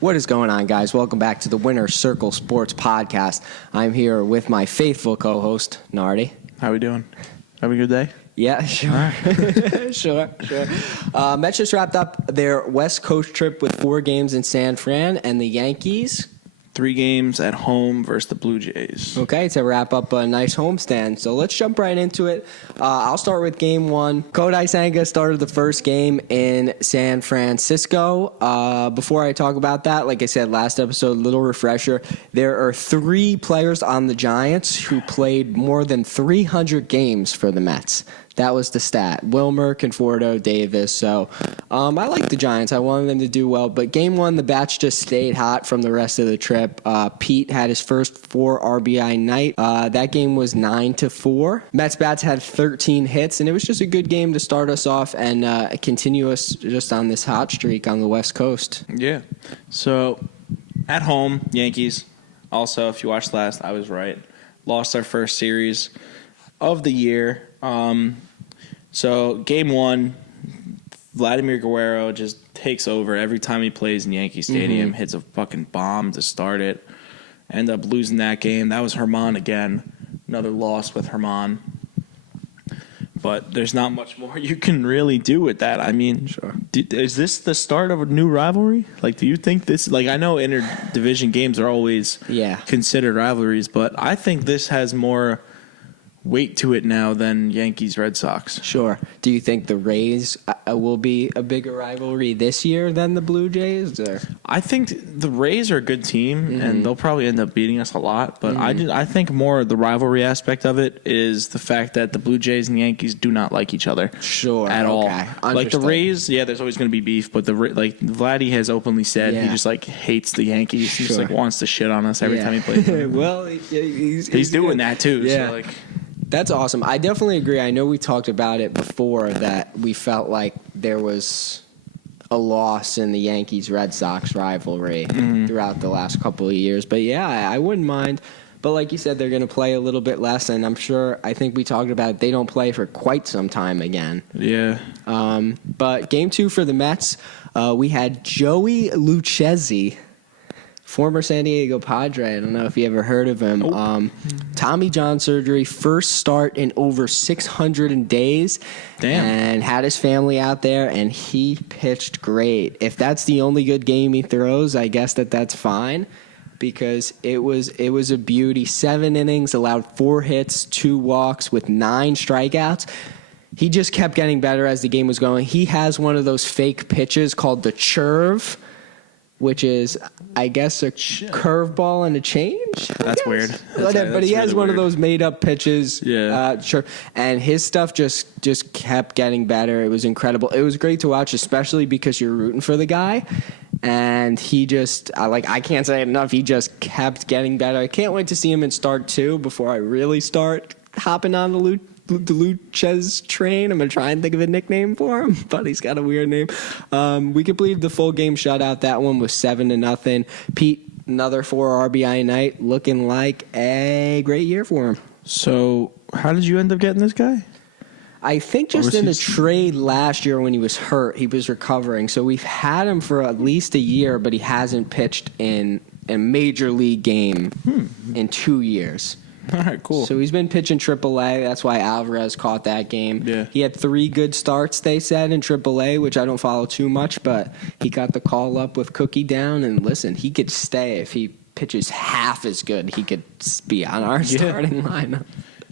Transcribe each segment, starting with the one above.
What is going on, guys? Welcome back to the Winner's Circle Sports Podcast. I'm here with my faithful co-host, Nardi. How we doing? Having a good day? Yeah, sure. Right. Sure. Mets just wrapped up their West Coast trip with 4 games in San Fran, and the Yankees 3 games at home versus the Blue Jays. Okay, to wrap up a nice homestand. So let's jump right into it. I'll start with Game 1. Kodai Senga started the first game in San Francisco. Before I talk about that, like I said last episode, little refresher. There are 3 players on the Giants who played more than 300 games for the Mets. That was the stat. Wilmer, Conforto, Davis. So I like the Giants. I wanted them to do well. But Game 1, the bats just stayed hot from the rest of the trip. Pete had his first 4 RBI night. That game was 9-4. Mets bats had 13 hits, and it was just a good game to start us off and continue us just on this hot streak on the West Coast. Yeah. So at home, Yankees. Also, if you watched last, I was right. Lost our first series of the year. So Game 1, Vladimir Guerrero just takes over every time he plays in Yankee Stadium, hits a fucking bomb to start it. End up losing that game. That was Germán again. Another loss with Germán. But there's not much more you can really do with that. I mean, sure. Is this the start of a new rivalry? Like, do you think this? Like, I know interdivision games are always considered rivalries, but I think this has more weight to it now than Yankees-Red Sox. Sure. Do you think the Rays will be a bigger rivalry this year than the Blue Jays? Or? I think the Rays are a good team, and they'll probably end up beating us a lot. But I think more the rivalry aspect of it is the fact that the Blue Jays and Yankees do not like each other. Sure. At all. Like the Rays, there's always going to be beef, but Vladdy has openly said he just hates the Yankees. He just wants to shit on us every time he plays them. Well, he's doing that too. Yeah. So that's awesome. I definitely agree. I know we talked about it before that we felt like there was a loss in the Yankees-Red Sox rivalry throughout the last couple of years. But, I wouldn't mind. But like you said, they're going to play a little bit less, and I think we talked about it, they don't play for quite some time again. Yeah. But Game 2 for the Mets, we had Joey Lucchesi, former San Diego Padre. I don't know if you ever heard of him. Tommy John surgery, first start in over 600 days. Damn. And had his family out there, and he pitched great. If that's the only good game he throws, I guess that's fine, because it was a beauty. 7 innings, allowed 4 hits, 2 walks with 9 strikeouts. He just kept getting better as the game was going. He has one of those fake pitches called the churve, which is, I guess, a curveball and a change. That's weird. But he has one of those made-up pitches. Yeah. Sure. And his stuff just kept getting better. It was incredible. It was great to watch, especially because you're rooting for the guy. And he just, I can't say it enough, he just kept getting better. I can't wait to see him in Start 2 before I really start hopping on the Luchez train. I'm going to try and think of a nickname for him, but he's got a weird name. We completed the full game shutout. That one was 7-0. Pete, another 4 RBI night, looking like a great year for him. So how did you end up getting this guy? I think just in a trade last year when he was hurt, he was recovering. So we've had him for at least a year, but he hasn't pitched in a major league game in 2 years. All right, cool. So he's been pitching AAA. That's why Alvarez caught that game. Yeah. He had 3 good starts, they said, in AAA, which I don't follow too much, but he got the call up with Cookie down. And listen, he could stay if he pitches half as good. He could be on our starting lineup.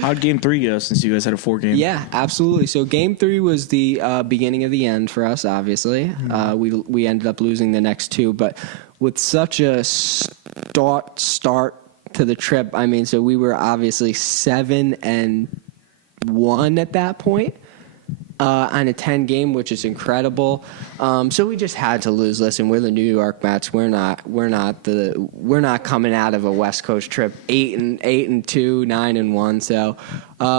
How'd Game 3 go since you guys had a 4 game? Yeah, absolutely. So Game 3 was the beginning of the end for us, obviously. We ended up losing the next 2, but with such a start to the trip, so we were obviously 7-1 at that point on a 10 game, which is incredible. So we just had to lose. Listen, we're the New York Mets. We're not coming out of a West Coast trip 8-2, 9-1. So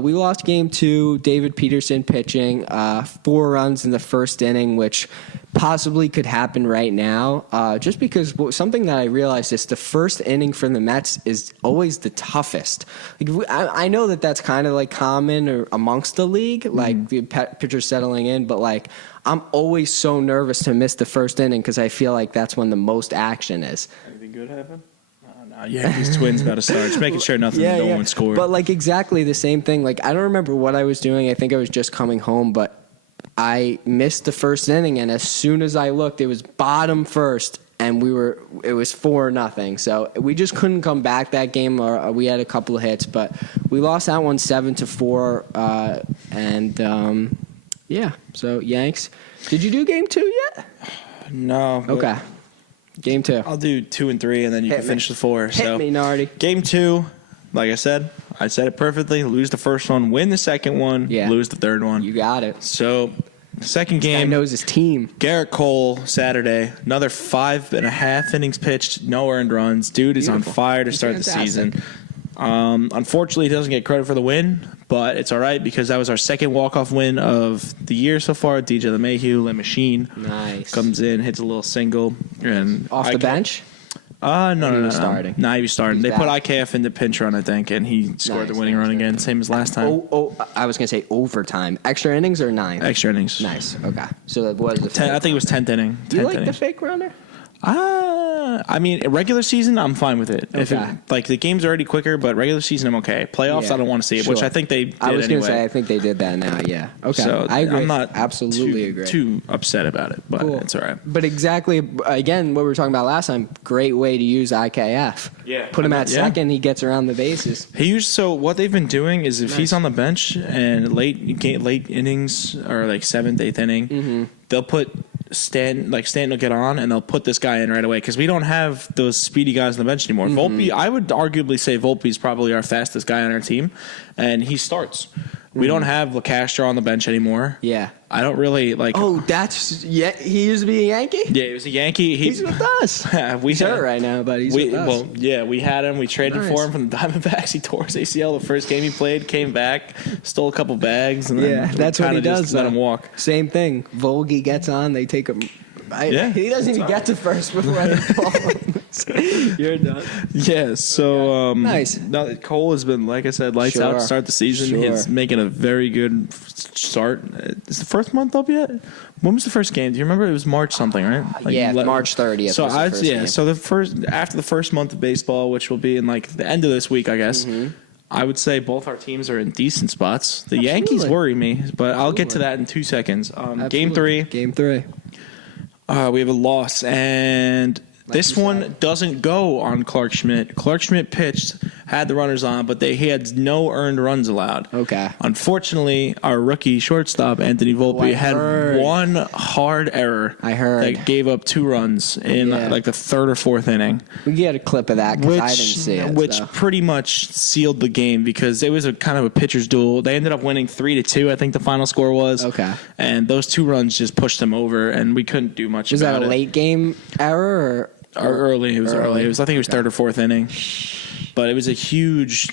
we lost Game 2. David Peterson pitching, 4 runs in the first inning, which possibly could happen right now, just because something that I realized is the first inning for the Mets is always the toughest. Like, I know that that's kind of like common or amongst the league, like the pitchers settling in, but like I'm always so nervous to miss the first inning because I feel like that's when the most action is. Anything good happen? No, Yankees Twins about to start. Just making sure no one scored. But like exactly the same thing. Like I don't remember what I was doing. I think I was just coming home, but I missed the first inning, and as soon as I looked, it was bottom first, and it was 4-0. So we just couldn't come back that game. Or we had a couple of hits, but we lost that one 7-4. So Yanks. Did you do game 2 yet? No. Okay. Game 2. I'll do 2 and 3, and then you can finish the 4. Hit me, Nardi. Game 2, like I said it perfectly. Lose the first one, win the second one, lose the third one. You got it. So, second game. This guy knows his team. Garrett Cole, Saturday. Another 5.5 innings pitched, no earned runs. Dude is on fire to start the season. Unfortunately, he doesn't get credit for the win, but it's all right because that was our second walk-off win of the year so far. DJ LeMahieu, Le Machine, comes in, hits a little single, and off the bench. No. Starting. Nah, he was starting. They put IKF in the pinch run, I think, and he scored the winning run again, same as last time. I was gonna say overtime. Extra innings or 9? Extra innings. Nice. Okay. So that was the. I think it was 10th inning. Do you like the fake runner? I mean, regular season, I'm fine with it. Okay. If the game's already quicker, but regular season, I'm okay. Playoffs, I don't want to see it, which I think they did anyway. I was going to say, I think they did that now, yeah. Okay, so I agree. I'm not absolutely too upset about it, but it's all right. But exactly, again, what we were talking about last time, great way to use IKF. Yeah. Put him at second, he gets around the bases. So what they've been doing is if he's on the bench and late innings or like 7th, 8th inning, they'll put Stanton will get on, and they'll put this guy in right away because we don't have those speedy guys on the bench anymore. Volpe, I would arguably say Volpe's probably our fastest guy on our team, and he starts. We don't have LeCastro on the bench anymore. Yeah. I don't really like. Oh, he used to be a Yankee? Yeah, he was a Yankee. He's with us. He's hurt right now, but he's with us. Well, yeah, we had him. We traded for him from the Diamondbacks. He tore his ACL the first game he played, came back, stole a couple bags, and then that's what he does. Let him walk. Same thing. Volge gets on. They take him. He doesn't even get to first before the ball. You're done. Yeah, so nice. No, Cole has been, like I said, lights out to start the season. He's making a very good start. Is the first month up yet? When was the first game? Do you remember? It was March something, right? March 30th. So after the first month of baseball, which will be in like the end of this week, I guess. I would say both our teams are in decent spots. The Yankees worry me, but I'll get to that in 2 seconds. Game 3. Game 3. We have a loss, and this one doesn't go on Clark Schmidt. Clark Schmidt pitched, had the runners on, but he had no earned runs allowed. Okay. Unfortunately, our rookie shortstop, Anthony Volpe, had one hard error. I heard. That gave up 2 runs in like the 3rd or 4th inning. We get a clip of that because I didn't see it. Which pretty much sealed the game because it was a kind of a pitcher's duel. They ended up winning 3-2, I think the final score was. Okay. And those 2 runs just pushed them over, and we couldn't do much about it. Was that a late game error or early? It was early. I think it was 3rd or 4th inning. But it was a huge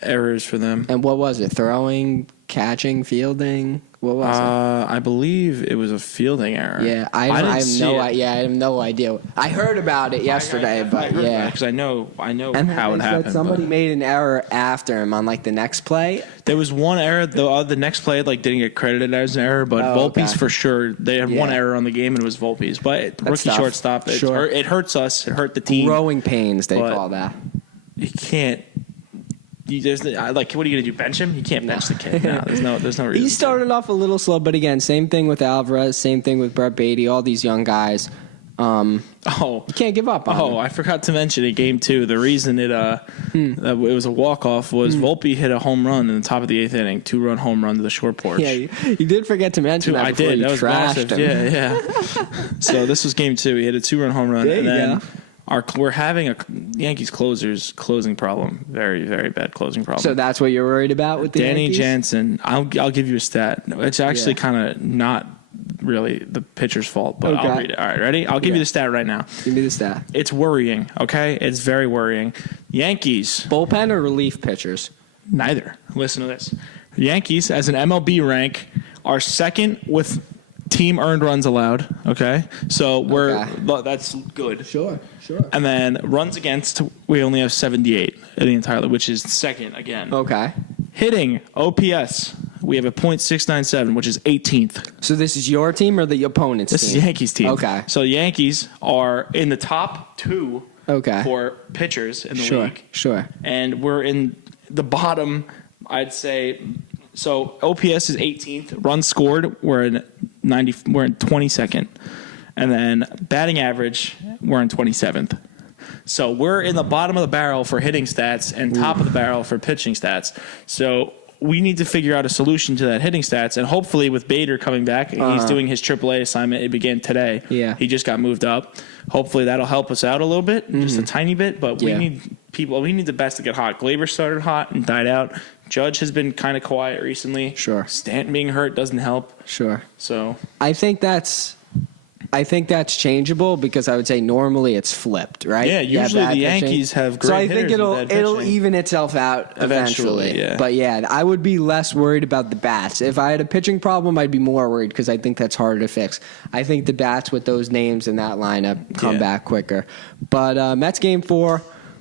errors for them. And what was it? Throwing, catching, fielding? What was it? I believe it was a fielding error. Yeah, I have no idea. I heard about it yesterday, because I know how it happened. Somebody made an error after him on like the next play. There was one error. The next play didn't get credited as an error, but Volpe's for sure. They had one error on the game, and it was Volpe's. But rookie shortstop, it hurts us. It hurt the team. Growing pains, they call that. You can't. What are you gonna do? Bench him? You can't bench the kid. No, there's no reason. He started off a little slow, but again, same thing with Alvarez, same thing with Brett Beatty, all these young guys. You can't give up on them. I forgot to mention in Game 2, the reason it was a walk-off was Volpe hit a home run in the top of the 8th inning, 2-run home run to the short porch. Yeah, you did forget to mention that. I did. That was massive. Him. Yeah. So this was Game 2. He hit a 2-run home run, there you go. We're having a Yankees closing problem. Very, very bad closing problem. So that's what you're worried about with the Danny Yankees? Jansen. I'll give you a stat. It's actually kind of not really the pitcher's fault, but I'll read it. All right, ready? I'll give you the stat right now. Give me the stat. It's worrying, okay? It's very worrying. Yankees. Bullpen or relief pitchers? Neither. Listen to this. Yankees, as an MLB rank, are second with team earned runs allowed. Okay, so that's good. Sure. And then runs against, we only have 78 in the entire league, which is second again. Okay. Hitting OPS, we have a .697, which is 18th. So this is your team or the opponent's This team? is Yankees team. Okay. So Yankees are in the top 2 Okay. for pitchers in the league. Sure. And we're in the bottom, I'd say. So OPS is 18th. Runs scored, we're in 22nd. And then batting average, we're in 27th. So we're in the bottom of the barrel for hitting stats and top of the barrel for pitching stats. So we need to figure out a solution to that hitting stats. And hopefully with Bader coming back, he's doing his AAA assignment. It began today. Yeah. He just got moved up. Hopefully that'll help us out a little bit, just a tiny bit. But we need people. We need the best to get hot. Glaber started hot and died out. Judge has been kind of quiet recently. Sure. Stanton being hurt doesn't help. Sure. So I think that's changeable because I would say normally it's flipped, right? Yeah, usually the Yankees have great So I hitters think and bad it'll pitching. even itself out eventually. Yeah. But yeah, I would be less worried about the bats. If I had a pitching problem, I'd be more worried because I think that's harder to fix. I think the bats with those names in that lineup come back quicker. But Mets game 4.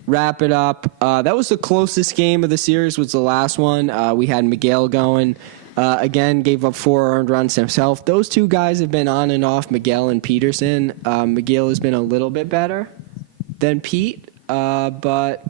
Wrap it up. That was the closest game of the series. Was the last one. We had Miguel going. Again, gave up 4 earned runs himself. Those two guys have been on and off, Miguel and Peterson. Miguel has been a little bit better than Pete, but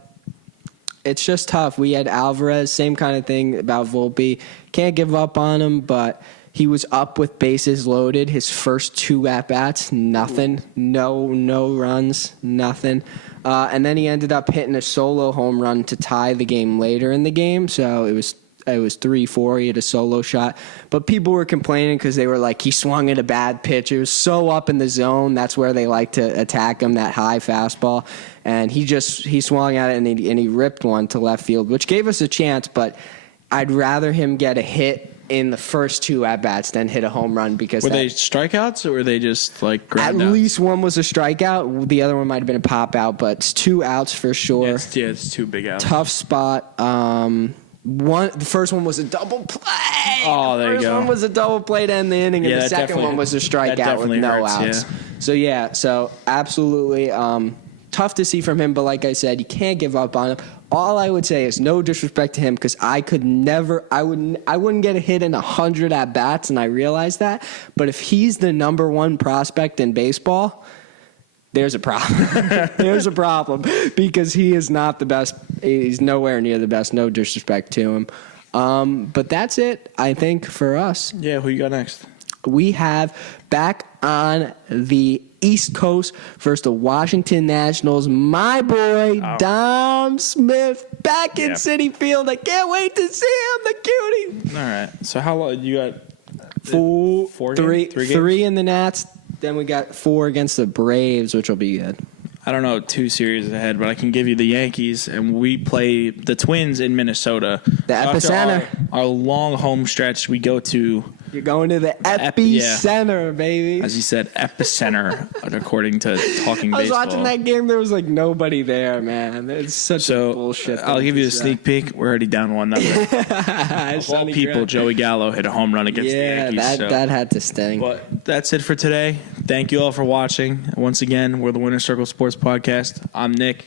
it's just tough. We had Alvarez, same kind of thing about Volpe. Can't give up on him, but he was up with bases loaded. His first 2 at-bats, nothing. No runs, nothing. And then he ended up hitting a solo home run to tie the game later in the game, so it was 3-4. He had a solo shot. But people were complaining because they were like, he swung at a bad pitch. It was so up in the zone. That's where they like to attack him, that high fastball. And he swung at it and he ripped one to left field, which gave us a chance. But I'd rather him get a hit in the first 2 at-bats than hit a home run because were they strikeouts or were they just like at ground outs? least one was a strikeout. The other one might have been a pop-out, but it's 2 outs for sure. It's 2 big outs. Tough spot. The first one was a double play. Oh, there you go. The first one was a double play to end the inning, and Yeah, the second one was a strikeout with no hurts, outs. yeah. So absolutely tough to see from him. But like I said, you can't give up on him. All I would say is no disrespect to him because I wouldn't get a hit in 100 at bats, and I realize that. But if he's the number 1 prospect in baseball, there's a problem. There's a problem because he is not the best. He's nowhere near the best. No disrespect to him. But that's it, I think, for us. Yeah, who you got next? We have back on the East Coast versus the Washington Nationals. My boy, Dom Smith, back in Citi Field. I can't wait to see him, the cutie. All right. So how long you got? 3 in the Nats. Then we got 4 against the Braves, which will be good. I don't know 2 series ahead, but I can give you the Yankees, and we play the Twins in Minnesota. The epicenter. Our long home stretch, we go to. You're going to the epicenter, baby. As you said, epicenter, according to Talking Baseball. I was watching that game. There was like nobody there, man. It's such a bullshit. I'll give you a sneak peek. We're already down 1-0. Of all people, Joey Gallo hit a home run against the Yankees. That had to sting. But that's it for today. Thank you all for watching. Once again, we're the Winner Circle Sports Podcast. I'm Nick.